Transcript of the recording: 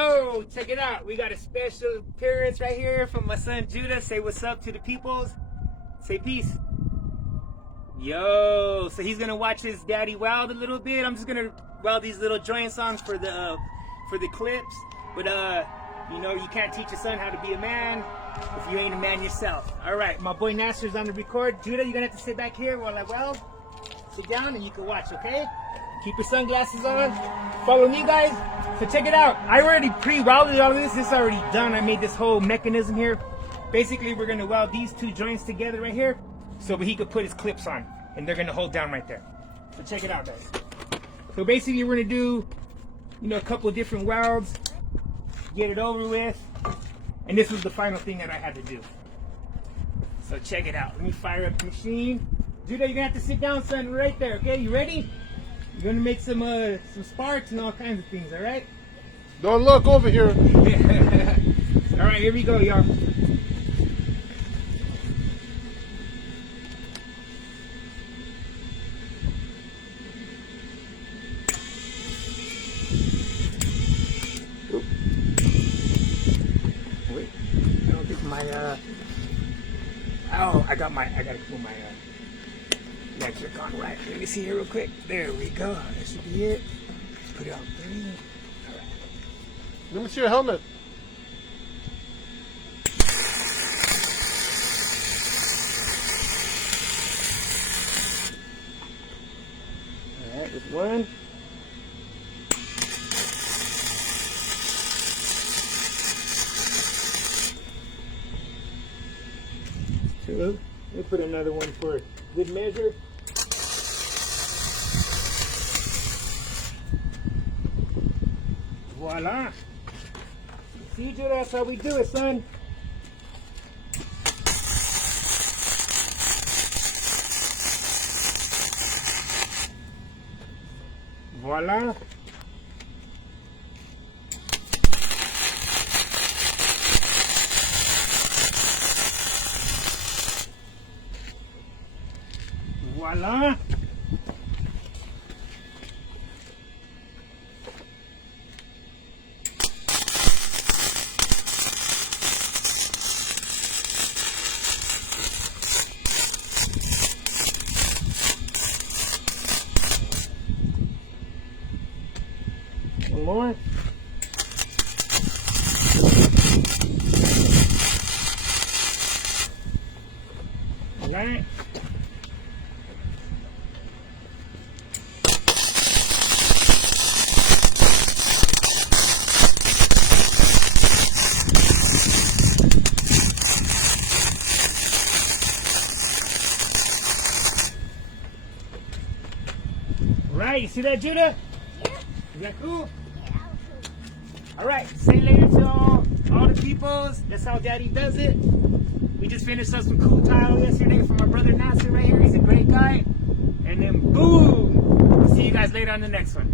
Yo, check it out. We got a special appearance right here from my son Judah. Say what's up to the peoples. Say peace. Yo, so he's gonna watch his daddy weld a little bit. I'm just gonna weld these little joints on for the clips. But you know, you can't teach your son how to be a man if you ain't a man yourself. All right, my boy Nasser's on the record. Judah, you're gonna have to sit back here while I weld. Sit down and you can watch, okay? Keep your sunglasses on. Follow me, guys. So check it out. I already pre-welded all this. This is already done. I made this whole mechanism here. Basically, we're gonna weld these two joints together right here so he could put his clips on, and they're gonna hold down right there. So check it out, guys. So basically, we're gonna do, you know, a couple of different welds, get it over with, and this was the final thing that I had to do. So check it out. Let me fire up the machine. Judah, you're gonna have to sit down, son, right there. Okay, you ready? You're gonna make some sparks and all kinds of things. All right? Don't look over here. All right, here we go, y'all. Wait, I don't think my oh, I gotta pull my electric on right. Let me see here real quick. There we go. That should be it. Put it on 3. All right. Let me see your helmet. All right, there's 1. Two. Let me put another one for good measure. Voila. See, Judah, that's how we do it, son. Voila. Voila. One more. All right. Right, you see that, Judah? Yeah. Is that cool? Yeah. All right, say later to all the peoples. That's how Daddy does it. We just finished up some cool tile yesterday for my brother Nasser right here. He's a great guy. And then boom! See you guys later on the next one.